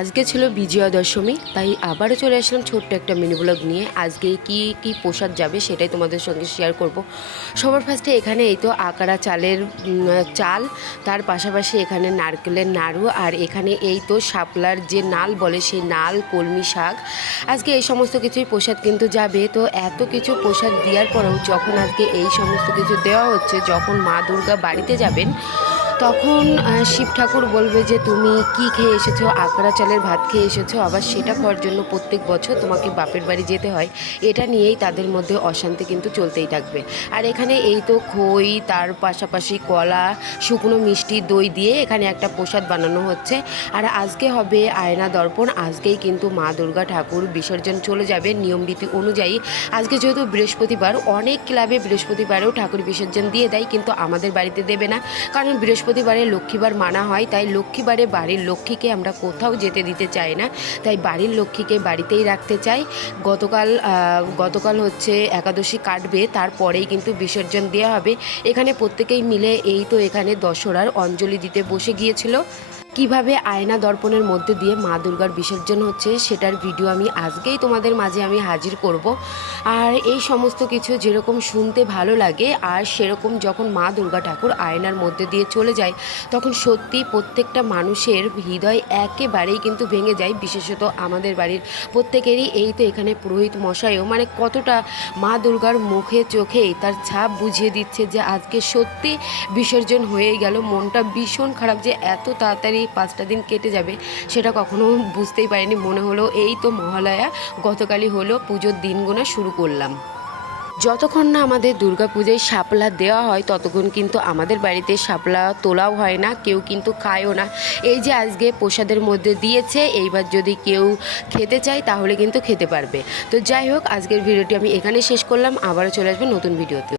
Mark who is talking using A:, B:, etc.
A: আজকে ছিল বিজয়া দশমী, তাই আবারও চলে আসলাম ছোট্ট একটা মিনি ব্লগ নিয়ে। আজকে কি কি পোশাক যাবে সেটাই তোমাদের সঙ্গে শেয়ার করব। সবার ফার্স্টে এখানে এই তো আকারা চালের চাল, তার পাশাপাশি এখানে নারকেলের নাড়ু, আর এখানে এই তো শাপলার যে নাল বলে সেই নাল, কলমি শাক। আজকে এই সমস্ত কিছুই প্রসাদ কিন্তু যাবে। তো এত কিছু প্রসাদ দেওয়ার পরেও যখন আজকে এই সমস্ত কিছু দেওয়া হচ্ছে, যখন মা দুর্গা বাড়িতে যাবেন তখন শিব ঠাকুর বলবে যে, তুমি কি খেয়ে এসেছ? আকড়া চালের ভাত খেয়ে এসেছ? আবার সেটা খাওয়ার জন্য প্রত্যেক বছর তোমাকে বাপের বাড়ি যেতে হয়। এটা নিয়েই তাদের মধ্যে অশান্তি কিন্তু চলতেই থাকবে। আর এখানে এই তো খই, তার পাশাপাশি কলা, শুকনো মিষ্টি, দই দিয়ে এখানে একটা প্রসাদ বানানো হচ্ছে। আর আজকে হবে আয়না দর্পণ। আজকেই কিন্তু মা দুর্গা ঠাকুর বিসর্জন চলে যাবে নিয়মরীতি অনুযায়ী। আজকে যেহেতু বৃহস্পতিবার, অনেক ক্লাবে বৃহস্পতিবারেও ঠাকুর বিসর্জন দিয়ে দেয়, কিন্তু আমাদের বাড়িতে দেবে না। কারণ বৃহস্পতিবারে লক্ষ্মীবার মানা হয়, তাই লক্ষ্মীবারে বাড়ির লক্ষ্মীকে আমরা কোথাও যেতে দিতে চাই না। তাই বাড়ির লক্ষ্মীকে বাড়িতেই রাখতে চাই। গতকাল গতকাল হচ্ছে একাদশী কাটবে, তারপরেই কিন্তু বিসর্জন দেওয়া হবে। এখানে প্রত্যেকেই মিলে এই তো এখানে দশরার অঞ্জলি দিতে বসে গিয়েছিল। কীভাবে আয়না দর্পণের মধ্যে দিয়ে মা দুর্গার বিসর্জন হচ্ছে, সেটার ভিডিও আমি আজকেই তোমাদের মাঝে আমি হাজির করব। আর এই সমস্ত কিছু যেরকম শুনতে ভালো লাগে, আর সেরকম যখন মা দুর্গা ঠাকুর আয়নার মধ্যে দিয়ে চলে যায়, তখন সত্যি প্রত্যেকটা মানুষের হৃদয় একেবারেই কিন্তু ভেঙে যায়, বিশেষত আমাদের বাড়ির প্রত্যেকেরই। এই তো এখানে পুরোহিত মশাইও মানে কতটা মা দুর্গার মুখে চোখেই তার ছাপ বুঝিয়ে দিচ্ছে যে আজকে সত্যি বিসর্জন হয়ে গেল। মনটা ভীষণ খারাপ যে এত তাড়াতাড়ি পাঁচটা দিন কেটে যাবে, সেটা কখনো বুঝতেই পারিনি। মনে হলো এই তো মহালয়া, গতকালই হলো পুজোর দিন গোনা শুরু করলাম। যতক্ষণ না আমাদের দুর্গাপূজায় শাপলা দেওয়া হয়, ততক্ষণ কিন্তু আমাদের বাড়িতে শাপলা তোলাও হয় না, কেউ কিন্তু খায়ও না। এই যে আজকে প্রসাদের মধ্যে দিয়েছে, এইবার যদি কেউ খেতে চায়, তাহলে কিন্তু খেতে পারবে। তো যাই হোক, আজকের ভিডিওটি আমি এখানে শেষ করলাম, আবারও চলে আসবে নতুন ভিডিওতে।